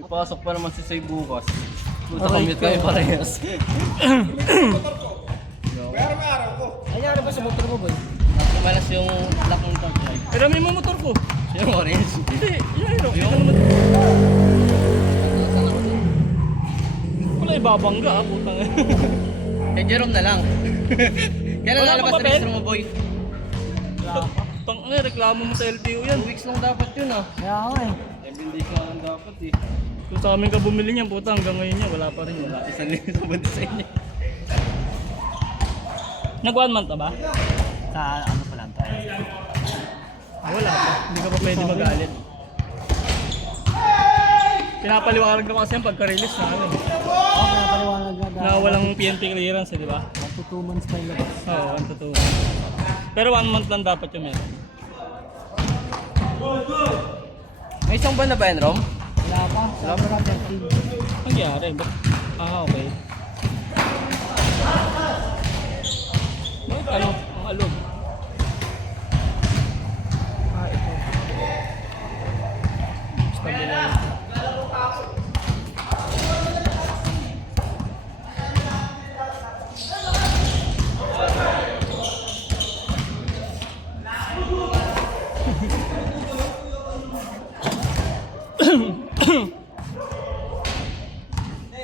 Ipasok pa naman si Say bukas. Puta commute kami parehas. Pero may araw ko. Anyari ba sa motor mo, boy? Malas yung lock ng tag light. Pero may mga motor ko. Yung orange. Hindi, yun. Wala ibabangga putang. Kay Jerome na lang. Kailan Wala lalabas pa sa papel? registro mo, boy? Tang reklamo mo sa LTO yan. 2 weeks lang dapat yun ah. Kaya ako eh. Hindi ka lang dapat eh. Kung sa amin ka bumili niyan, puta hanggang ngayon niya, wala pa rin yun. Isang linggo sa banda sa inyo. Nag 1 month na ba? Sa ano pa lang tayo. Wala pa. Hindi ka pa pwede magalit. Pinapaliwanag ko kasi yan pagka-release na ano. Ako pinapaliwanag na Na walang PNP clearance, di ba? 1 to 2 months pa yung labas. Oo, 1 to 2 months. Pero 1 month lang dapat yung meron. May isang buwan na ba yan, Rom? Wala pa. Sabi na 13. Nangyari? Okay. Ano? Ang alog. Ito. Stabil lang.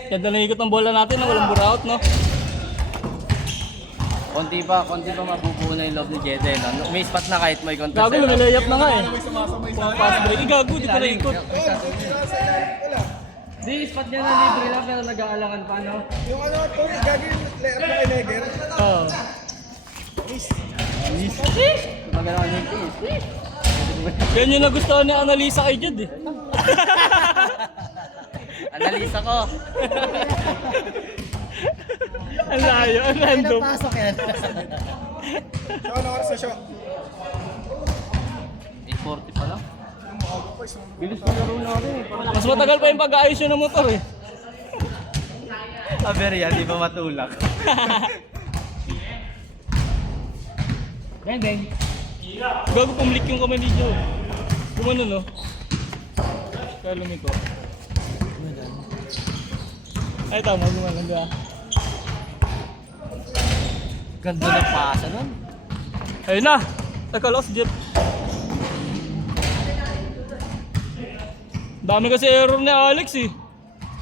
Ganda na ikot ng bola natin na walang buraot, no? Konti pa mabubuo na yung loob ni Jede. No? May spot na kahit may contest. Gago, lumilayap na nga eh. Pass break. Gago, di pa naikot. Di, spot niya na libre lang pero nag-aalangan pa, no? Yung ano, Tony, gagawin yung layout mo kay Neger. Oo. Maganda ka ng tis. Yan yung nagustuhan ni Annalisa kay Jed eh. Analisa ko. Ang layo, ang random. Pinapasok yan. So, ano oras na siya? 8:40 pa lang. Bilis pa laro natin eh. Mas matagal pa yung pag-aayos yun ng motor eh. Sabi yan, di ba matulak? Bang, bang. Gago, pumlik yung kamay ni Joe. Gumano no? Kaya lumiko. Ay tama, gumano ba? Ganda ng pasa nun. Ayun na! Nagka-lost jet. Dami kasi error ni Alex eh.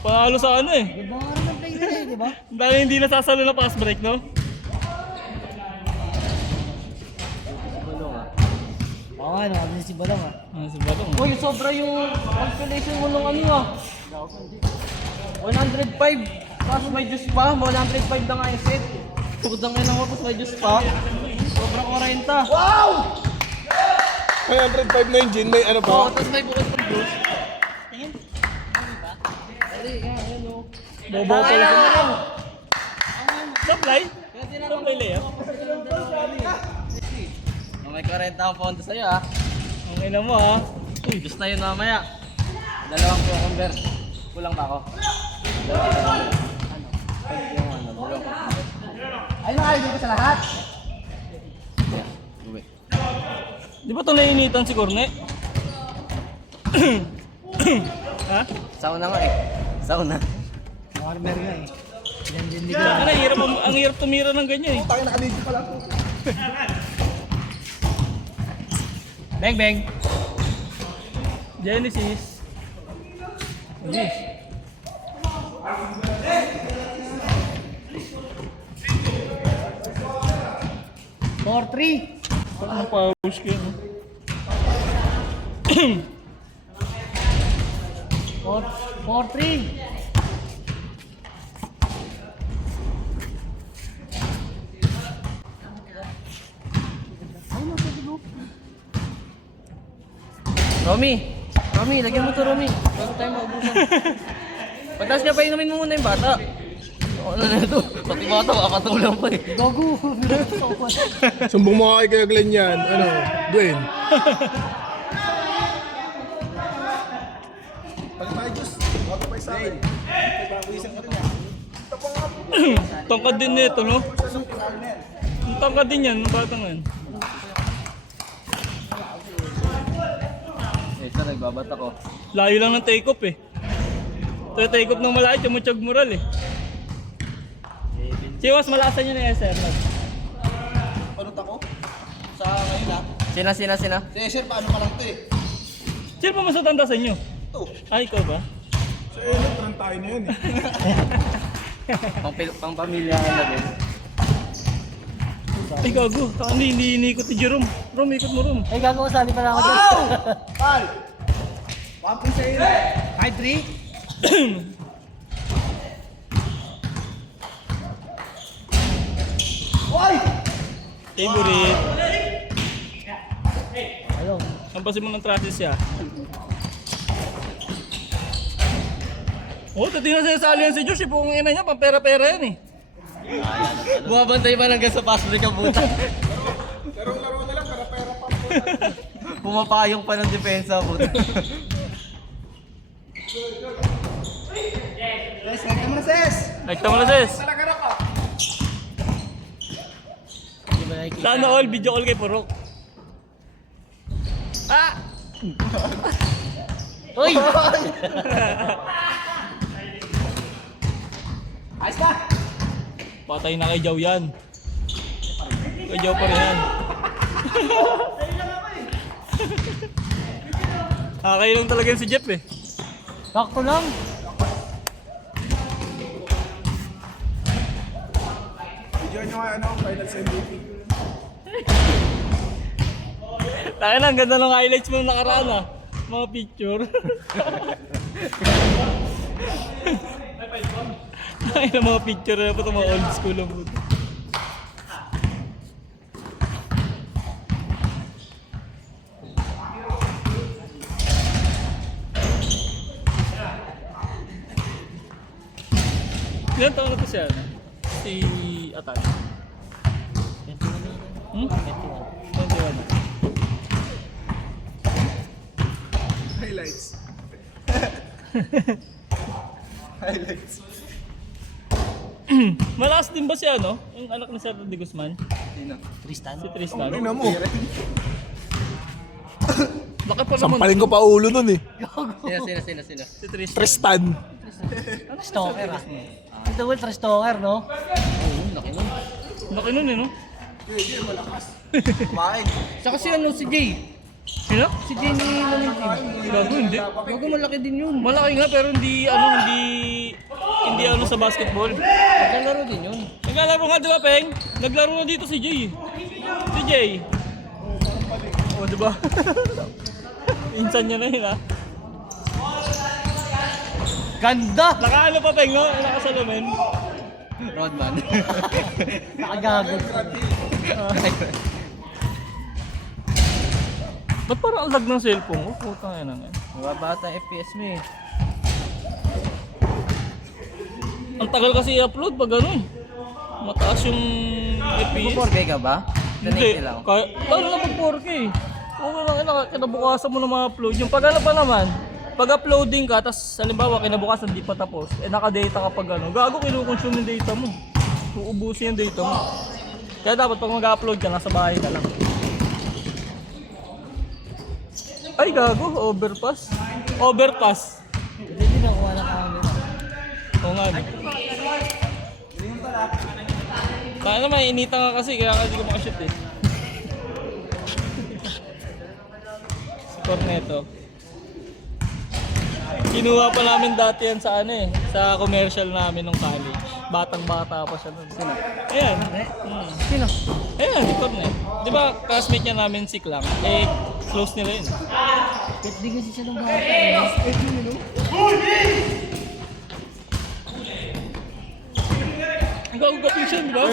Panalo sa ano eh. Iba nga rin ang play nila eh, di ba? Dahil hindi nasasalo na pass break, no? Oo nga, nakabili si Balong ah. Ah, si Balong. Uy, sobra yung calculation mo nung ano ah. 105. Tapos may juice pa. 105 na nga yung set. Putang ina mo, tapos may juice pa. Sobrang 40. Wow! May 105 na yung gin, may ano Oo, pa? tapos may bukas pang juice. Ali, yan o. Bobo pala sa Supply? Supply layout? May 40 ang pondo sa'yo ah. Ang ina mo ha. Uy, gusto na yun mamaya. Dalawang cucumber. Kulang ba ako? Dalawang Ayun na kayo dito sa lahat. Uwi. Di ba ito nainitan si Corne? Ha? Sauna nga eh. Sauna. Warmer nga eh. Yan din din Ano, ang hirap tumira ng ganyan eh. Tayo naka-DJ pala ako. Bang bang. Genesis. Yes. Four, three. Ano pa push ko yun? Four, three. Romy, lagyan mo to Romy. Bago tayo maubusan. Pagtas niya, painumin mo muna yung bata. Ano na ito? Pati bata, makakatulang pa eh. Gogo. Sumbong mo kay Kuya Glenn yan. Ano, Dwayne. Pag tayo juice, bago pa isa akin. Bago isang ka rin yan. Tangkad din nito, no? Ang tangkad din yan, ng batang yan. Ito, nagbabata ko. Layo lang ng take off eh. Tatikop ng malaki, tumutsog moral eh. Si Mas malasan yun na SR. Panot ako? Sa ngayon ha? Sina. Si Esher, paano ka lang to eh? Sino pa mas natanda sa inyo? Ito. Ay, ikaw ba? Sa electron tayo na yun eh. Pang pamilya na din. Ay, gago. Hindi iniikot ni Jerome. Rom, ikot mo, Rom. Ay, gago, sali pa lang ako dyan. Pal! Pampin sa iyo. High 3. Hoy! Favorite. Ayun. Hampasin mo ng trasis siya. Oh, tati na sinasali yan si Josh. Ipong ina niya, pampera-pera yan eh. Bumabantay pa hanggang sa fast break ang buta. Laro-laro na lang, para pera pa. Pumapayong pa ng depensa buta. Ses, kaya mo na Ses! Nakita mo na, sis. Talaga na ka! Hindi ba nakikita? Sana all, video call kay Purok. Ah! Uy! Ayos ka! Patay na kay Jow yan. Kay Jow pa rin yan. Kakailang talaga yun si Jeff eh. Sakto lang. Video nyo nga ano, finals MVP. Tayo na, ang ganda ng highlights mo nung nakaraan ah. Mga picture. Tayo na mga picture na po ito, mga old school ang puto. Ilan taon na to siya? Si Atan? Hmm? 21. Highlights. Highlights. Malakas din ba si ano? Yung anak ni Sir de Guzman? Tristan. Si Tristan? Ay na mo. Laki pa naman. Sampalin ko pa ulo nun eh. Sina. Si Tristan. Tristan. Stalker ah. Ito well, stalker, no? Laki nun. Laki nun eh no? Kumain. Saka si ano, si Jay. Sino? Si Jay ni Valentin. Gago hindi. Bago malaki din yun. Malaki nga pero hindi ano sa basketball. Naglalaro din yun. Naglalaro nga di ba Peng? Naglaro na dito si Jay. Si Jay. Oh di ba? Insan niya na yun ah. Ganda! Nakaano pa Peng no? Nakasalamin. Rodman. Nakagago. Ba't parang ang lag ng cellphone ko? Putang ina nga. Mababata ang FPS mo eh. Ang tagal kasi i-upload pag gano'n. Mataas yung FPS. 4K ka ba? Hindi. 1080 lang. Lalo na pag 4K. Okay lang, kinabukasan mo na ma-upload. Yung pag ano pa naman, pag uploading ka, tapos halimbawa kinabukasan di pa tapos, naka-data ka pag ano, gago kinukonsume yung data mo. Uubusin yung data mo. Kaya dapat pag mag-upload ka, nasa bahay ka lang. Ay gago, overpass. Overpass. Hindi nakuha ng camera. Oo nga. Kaya naman, inita nga kasi, kaya hindi ko makashoot eh. Si Corneto. Kinuha pa namin dati yan sa ano eh, sa commercial namin nung college. Batang-bata pa siya nun. Sino? Ayan. Sino? Ayan, si Cornet. Di ba, classmate niya namin si Klang? Eh, close nila yun. Ba't di kasi siya nung bata eh? Ang gagawin siya, di ba?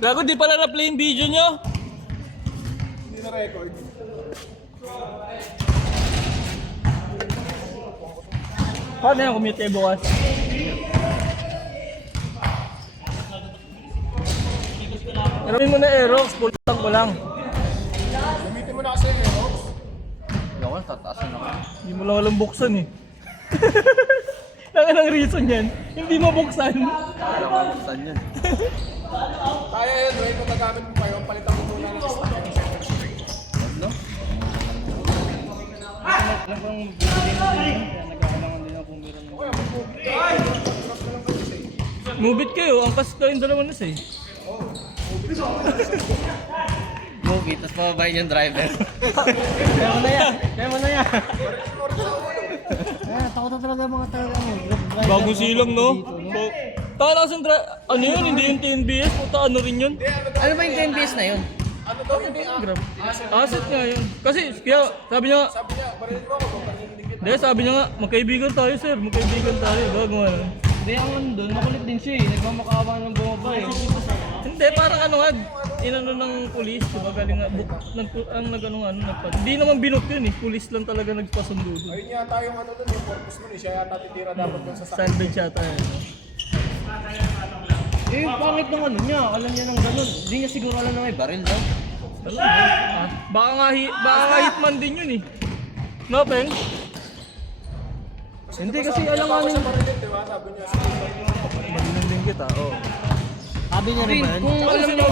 Gago, di pala na-play yung video nyo. Hindi na record. Paano yan, commute kayo bukas? Gawin mo na Aerox, full tank mo lang. Gamitin mo na kasi yung Aerox. Ako, tataasin ako. Hindi mo lang alam buksan eh. Naka ng reason yan, hindi mo buksan. Alam ko saan yun. Kaya yun, Ray, kung gagamit mo pa yun, palitan mo muna ng stock yung center spring. Alam ko ang bibili mo din yun, kaya nagkakalangan din ako pumira ng Mubit kayo, ang kas kayong dalawa na eh. movie, tapos pababayin yung driver. Kaya mo na yan! Kaya mo na yan! Takot na talaga mga talaga mo. Bagong silang no? Tala kasing ano yun, hindi yung TNBS, puta ano rin yun? Ano ba yung 10 days na yun? Grab. Asset nga yun. Kasi kaya sabi niya, sabi niya nga, magkaibigan tayo sir, magkaibigan tayo. Gagawa na. Hindi, ang ano doon, makulit din siya eh. Nagmamakaawa ng bumaba eh. Hindi, parang ano nga, inano ng pulis, diba galing nga, ang nag-ano nga, hindi naman binok yun eh, pulis lang talaga nagpasundo doon. Ayun yata yung ano dun, yung purpose nun eh. Siya yata titira dapat dun sa sakit. Salvage yata eh. Eh, yung pangit ng ano niya, alam niya ng ganun. Hindi niya siguro alam na may baril daw. Alam mo, baka nga hitman din yun eh. No, Peng? Hindi kasi alam nga Sa niya. parilin, di ba? Sabi niya, Magaling din kita, oo. Sabi niya Hindi, naman. kung alam niya,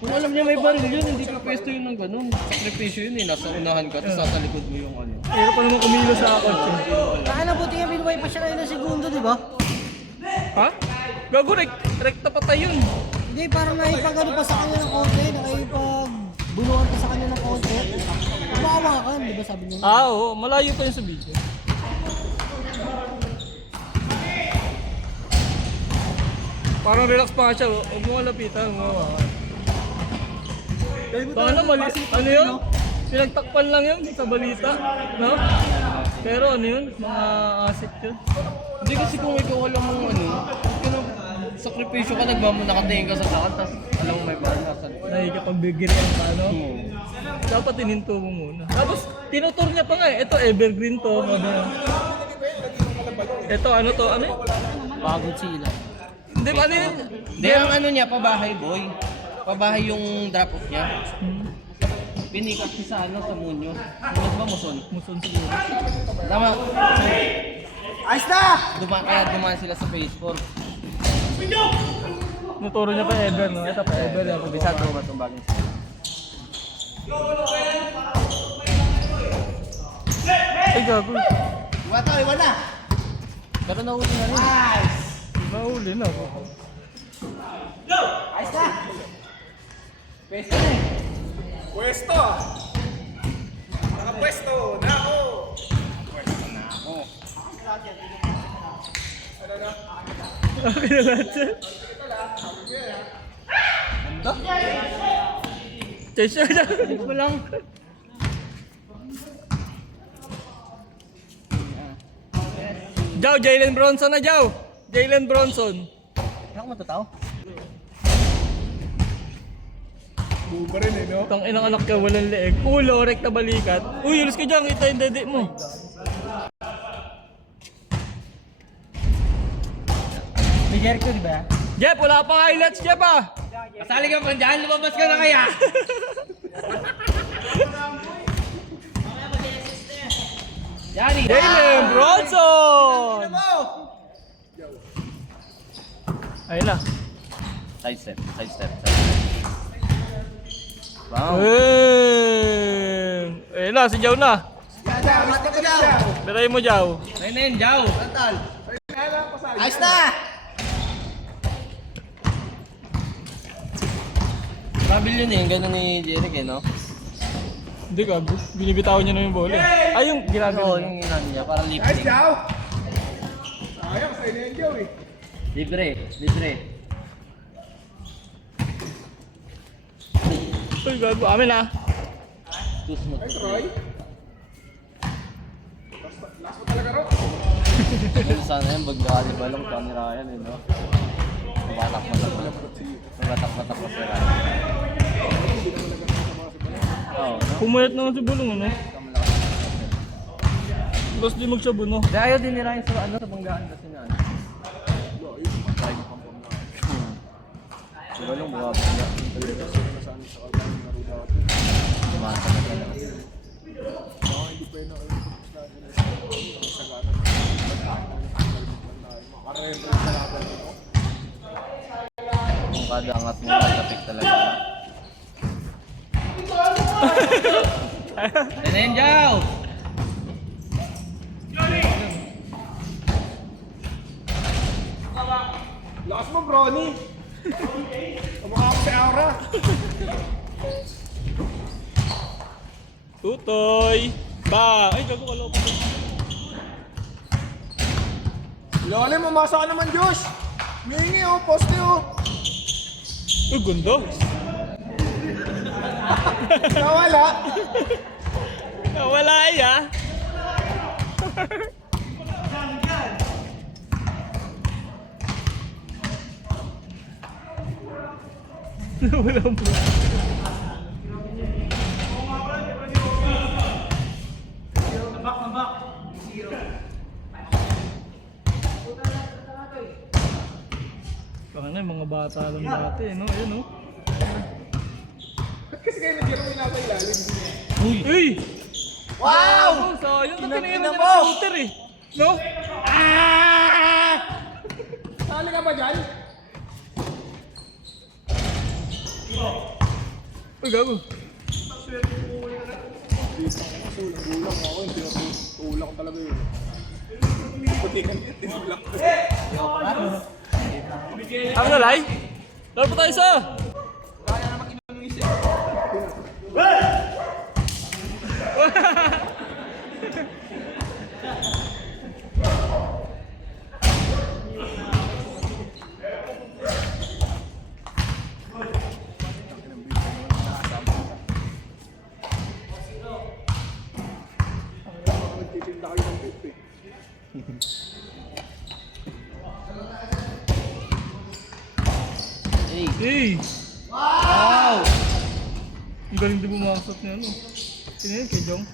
kung alam niya may baril yun, hindi ka pwesto yun ng ganun. Sakripisyo yun eh, nasa unahan ka, tapos nasa likod mo yung ano. Hirap pa naman kumilo sa kotse. Ano, buti nga binuhay pa siya na ilang segundo, di ba? Ha? Gago, rekta patay yun. Hindi, parang naipag-ano pa sa kanya ng konti, nakipag-bunuhan pa sa kanya ng konti. Umawakan, di ba sabi niya? Oo, malayo pa yun sa video. Parang relax pa nga siya, huwag mo lapitan, huwag mo hawakan. Paano mali? Ano yun? Pinagtakpan lang yun sa balita, no? Pero ano yun? Mga asset yun. Hindi kasi kung ikaw alam mong ano, sakripisyo ka, nakatingin ka sa takan, tapos alam mo may baril nasa likod. Nakikipag-bigyan ka, no? Dapat tininto mo muna. Tapos, tinutur niya pa nga eh. Ito, evergreen to. Ito, ano to? Ano yun? Pagod sila. Hindi, ano yun? Hindi, ang ano niya, pabahay boy. Pabahay yung drop off niya. Pinikat siya sa ano, sa Muñoz. Muñoz ba, Muson? Muson siguro. Tama. Ayos na! Kaya dumaan sila sa phase 4. Nuturo niya pa Ever, no? Ito pa Ever. Yung Bisa tumas ang bagong sila. Ay, gago. Iwan to, iwan na! Pero nahuli na rin. Nice! Nahuli na. Ayos na! Pwesto na eh. pwesto! Nakapwesto na ako! Okay na lahat siya. Chase siya. Hindi ko lang. Jow, Jalen Bronson na, Jow. Jalen Bronson. Hindi ako matataw. Buba rin eh, no? Tang inang anak ka, walang leeg. Ulo, rekta balikat. Uy, ulis ka dyan, kita yung dede mo. May Jericho, di ba? Jeff, wala pang highlights, Jeff ah. Kasali ka pa dyan, lumabas ka na kaya. Yanni! Jalen Bronson! Ayun na. Side step, side step, side step. Wow. Ayun na, si Jow na. Mati ko daw! Biray mo, Jow. Ayun na yun, Jow. Antal! Ayos na! Travel yun eh, yung gano'n ni Jeric eh, no? Hindi ka, binibitawan niya na yung bola. Ay, yung Oo, ginagawa niya. yung inano niya, para Nice, lifting. Jow! Sayang, sa'yo na yan, Jow eh. Libre, libre. Uy, gago. Amin ah. Too smooth. Nice, Roy. Last mo talaga, Roy. Sana yan, bagdali-balong camera yan eh, no? Mabatak-batak mo. Mabatak-batak mo sila. Oo, no? Pumayat naman si Bulong, ano? Tapos di magsabo, no? Di ayaw din nila yung sa ano, sa banggaan kasi na ano. Si Balong, bumabagya. Tumata na talaga. Yung kada angat mo, malapit talaga. Nenenjaw! Lakas mo, Brony. Kumukha ko si Aura. Tutoy! Ba! Ay, gago ka lang. Lole, mamasa ka naman, Josh. Mingi, oh. Poste, oh. Uy, ganda! Nawala. Nawala ay ah! Nawala mo. Baka na yung mga bata lang dati, no? Ayan, no? Ba't kasi kayo nagyarong nasa ilalim? Uy! Uy! Wow! Sayang na tinignan Ina niya mo! ng shooter eh! No? Sali ka ba dyan? Uy, gago! Ulang ako, hindi ako. Ulang talaga yun. Putikan yun, tinulak ko. Ano na, Lai? Laro pa tayo sa! Nagtitinda kayo ng bit, eh. Hey! Hey! Wow! Ang galing din bumasok niya, ano? Sino yun, kay Jong?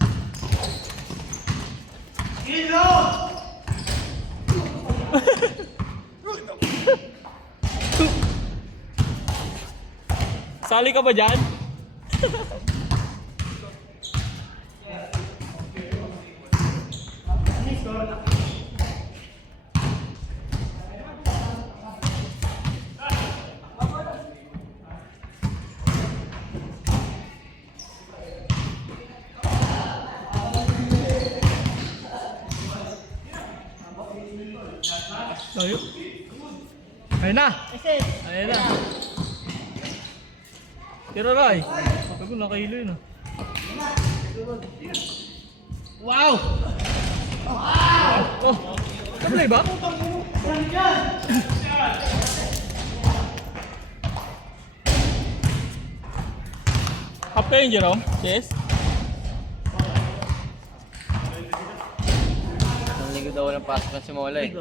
Sali ka ba dyan? Tayo. Ayun na! Ayun na! Tira Ray! Pagod nakahilo yun ah. Wow! Oh! Kaplay ba? Half kayo yun, Jerome? Yes? Isang linggo daw walang pasok na si Mola eh.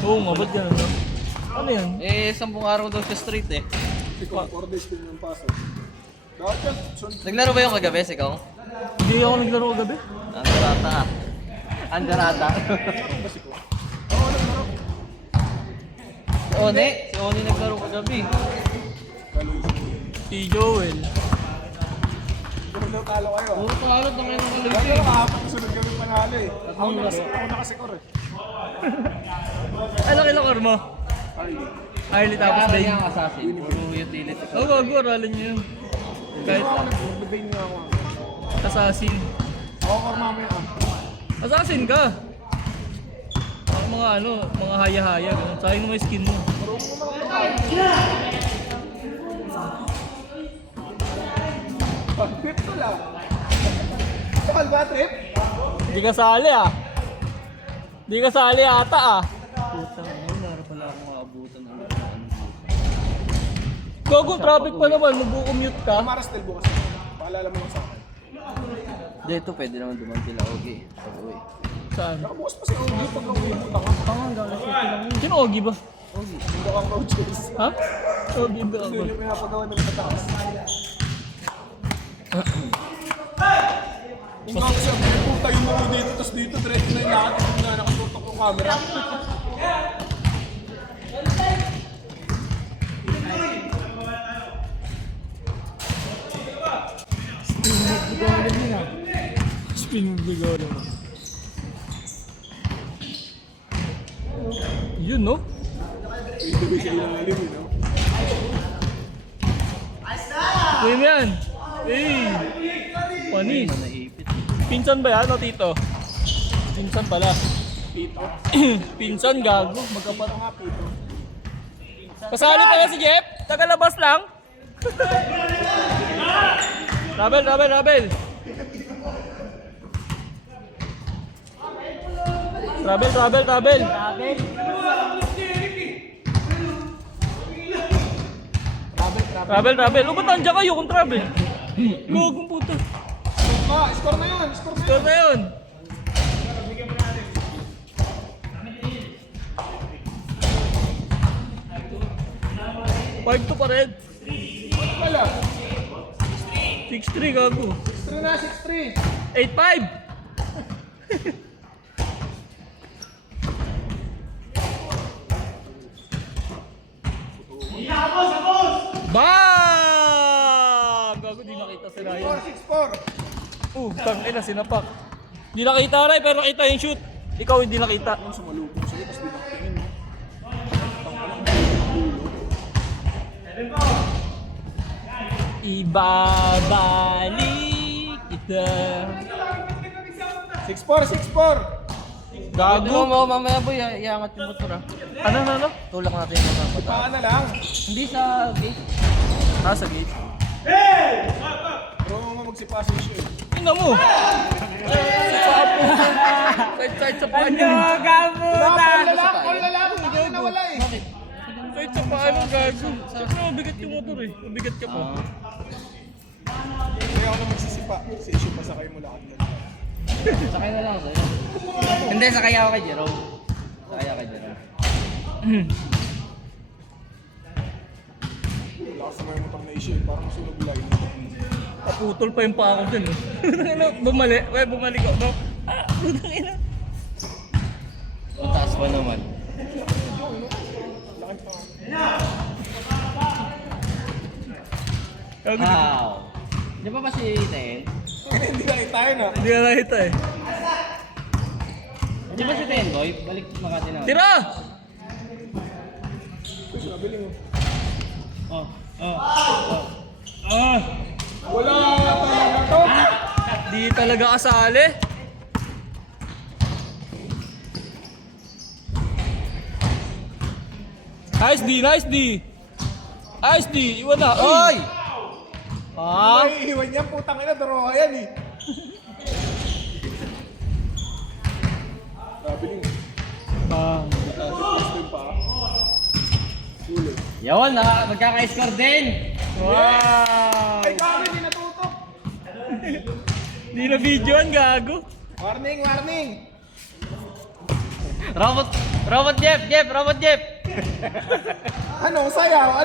Oo nga, ba't ganun no? Ano yan? Eh, 10 araw daw siya street eh. Ikaw, 4 days din yung pasok. Bakit yan? Naglaro ba yung kagabi, ikaw? Hindi ako naglaro kagabi. Andarata. Andarata. Si One. Si One naglaro kagabi. Si Joel. Ganun daw talo kayo. Puro palot ng ngayon ng Lalo kalagay. na kahapon, sunod kami panalo eh. Ako nakasikor eh. Ano kilakor mo? Harley tapos Kaya Dane. ang assassin. Puro utility. Oo, gago, aralin niyo yun. Kahit Nagbibigay nga ako. assassin. Ako kor mamaya ah. Assassin ka! Ang mga ano, mga haya-haya, ganun. Sayang naman yung skin mo. Trip ko lang. Bakal ba trip? Hindi ka sali ah. Hindi ka sali ata ah. Putang ina, wala pala akong maabutan ng Gogo, traffic pa naman, mag-commute ka. Marastel bukas. Paalala mo lang sa akin. Dito pwede naman duman sila, okay. Pag-uwi. Saan? Nakabukas pa si Ogie pag nauwi mo. Tanga. Sino Ogie ba? Hindi kang coaches. Ha? Ogie ba Hindi ako? yung pinapagawa ng mataas. Yung nga kasi ang puta yung mga dito, tapos dito, diretso na yung lahat. Yung nga nakatutok yung camera. Spin bigaw naman. Yun no? Ibigay sa ilalim, you know? Uy mo yan. Eh. Panis. Pinsan ba yan o tito? Pinsan pala. Pito. Pinsan gago. Magkapat. Ito nga, pito. Pasali pala si Jeff. Tagalabas lang. Rabel. Rabel. Travel. O ba't nandiyan kayo kung travel? Gagong puto. Score na yun. Score na yun. Five to pa rin. Wala. 6-3 gago. 6-3 na, 6-3. 8-5. Bam! Gago, di nakita si Ryan. 6-4. Tangina, sinapak. Di nakita Ray, pero nakita yung shoot. Ikaw hindi nakita. Sumalubog sa'yo, tapos di nakitingin mo. Ibabalik kita. 6-4. Pwede Gago. mo mamaya boy, iangat yung motor ah. Ano? Tulak natin yung mga bata. Paan na lang. Hindi sa gate. Nasa gate. Pero mo magsipaso yung shoot. Tingnan mo. Sa paa po. Side sa paa niya. Call na lang. Hindi na wala eh. Side sa paa ng gago. Siyempre mabigat yung motor eh. Mabigat ka pa. Hindi ako na magsisipa. Si issue pa sakay mo lahat mo. Sakay na lang sa'yo. Hindi, sakay ako kay Jerome. Wala kasi may motor na issue. Parang sunog line. Paputol pa yung paa ko dyan eh. Bumali ko. No? Putang ina. Ang taas pa naman. Wow. Di ba si Ten? Hindi na tayo na. Hindi na nakita eh. Di ba si Ten boy? Balik Makati na. Tira! Nabili mo. Ah! Wala talaga to. Di talaga kasali. Nice D! Iwan na. Oy! Ay, iwan niya. Putang ina. Darawa yan eh. Nabili mo. Gusto yung pa. Sulit. Yawan na, magkaka-score din. Wow! Ay, kami. Hindi natutok. Di na videoan, gago. Warning. Robot Jeff. Anong sayaw?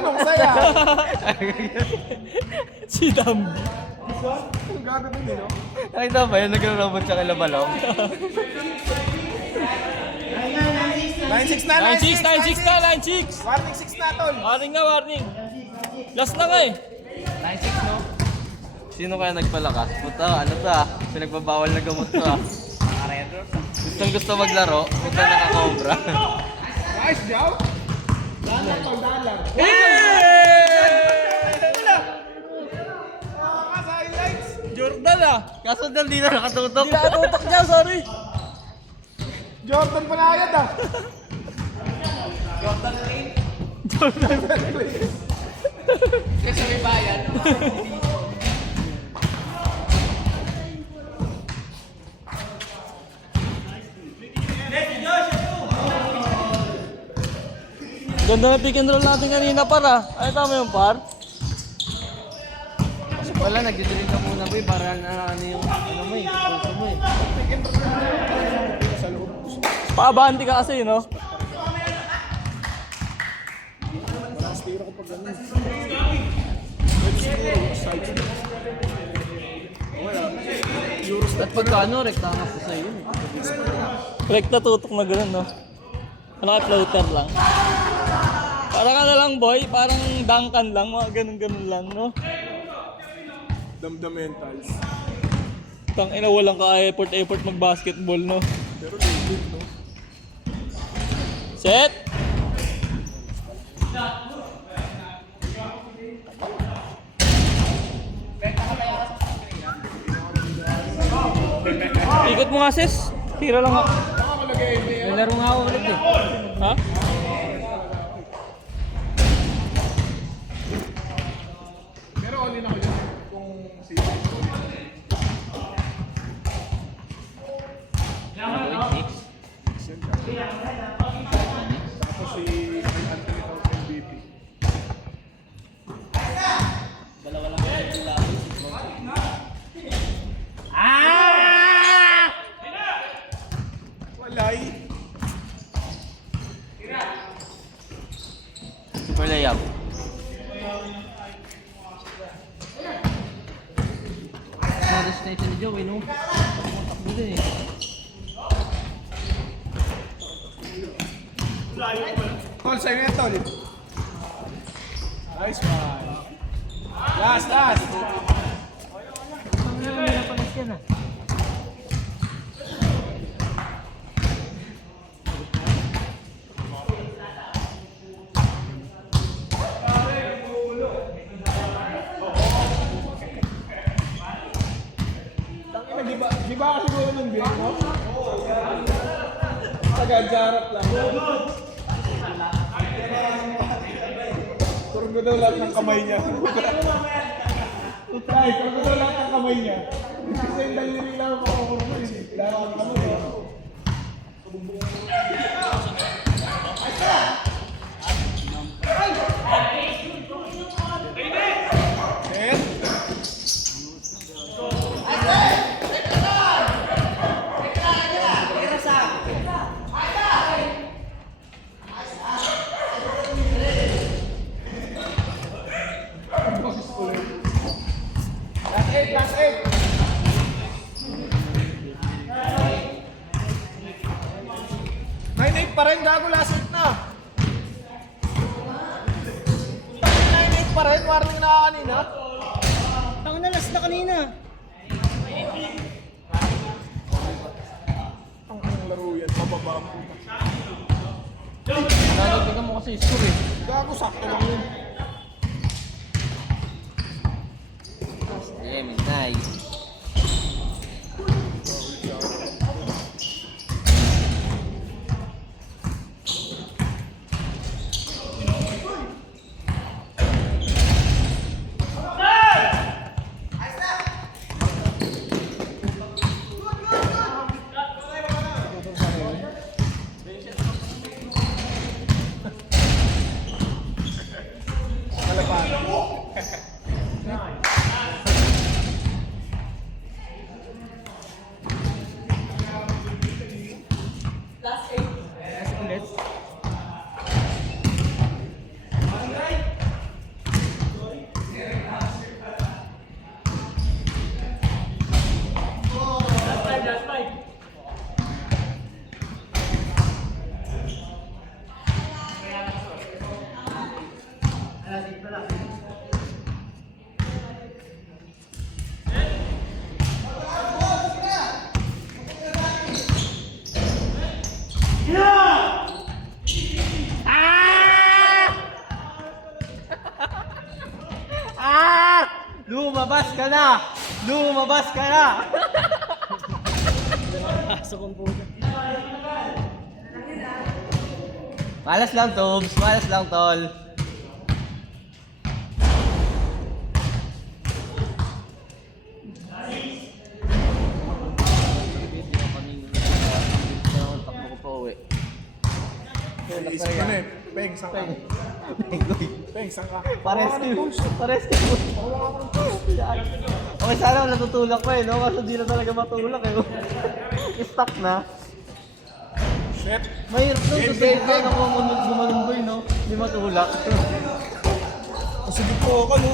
Si Dam. Ang gago din eh, no? Nakita ba yun? Nagro-robot siya kay Labalong. 9-6 na. 9-6. Warning 6 na, tol. Warning. Last na nga eh. 9-6 no? Sino kaya nagpalakas? Puta, ano to ah? Pinagbabawal na gamot to ah. Gustong gusto maglaro, puta naka-cobra. Nice job. Dalang. Sa highlights. Jordan ah. Kaso dal di na nakatutok. Hindi nakatutok niya, sorry. Jordan Panayad ah. Kasi may bayan. Ganda na pick and roll natin kanina para. Ay, tama yung par. Wala, nagdidrill ka muna boy para ano yung ano mo eh. Pulso mo eh. Paabanti ka kasi, no? Tira ko pag ganun. Pwede siguro, side shot. Wala. At pagka ano, rektama ko sa'yo yun. Correct na tutok na gano'n, no? Ano kay floater lang. Parang ano lang, boy. Parang Duncan lang. Mga ganun-ganun lang, no? Damdamentals. Tang ina, walang ka-effort mag-basketball, no? Pero legit, no? Set! Ikot mo nga, sis. Tira lang ako. Nalaro nga ako ulit eh. Ha? Pero all in ako yun. Kung si... Tapos si Anthony Towns MVP. Walay. Super layup. Nada station ni Joey, no? Takbo din eh. Tol, sa'yo na yan, Tol. Nice one. Last. Ang naman nila panis yan ah. Tangina, di ba kasi siguro ng game mo? Taga-jarap lang. Turgo daw lang ng kamay niya. Ay, turgo daw lang ng kamay niya. Kasi yung daliri lang ako kurgo eh. Laro ang kamay eh. Last eight. 9-8 pa rin, gago last eight na. 9-8 pa rin, warning na kanina. Tang nalas na kanina. Ang laro yan, mababa mo. Dadagdagan mo kasi score eh. Gago, sakto lang yun. Yeah, nice. Lumabas ka na! Lumabas ka na! Sa kumputa. Malas lang, Tobs. Malas lang, tol. Takbo ko pa uwi. Isip ko na eh. Peng, saan ka? Peng, saan ka? Pares kayo. Okay, sana natutulak pa eh, no? Kaso di na talaga matulak eh. Stuck na. Set. Mahirap nung to save ka na gumanundoy, no? Di matulak. Kasi di po ako, no?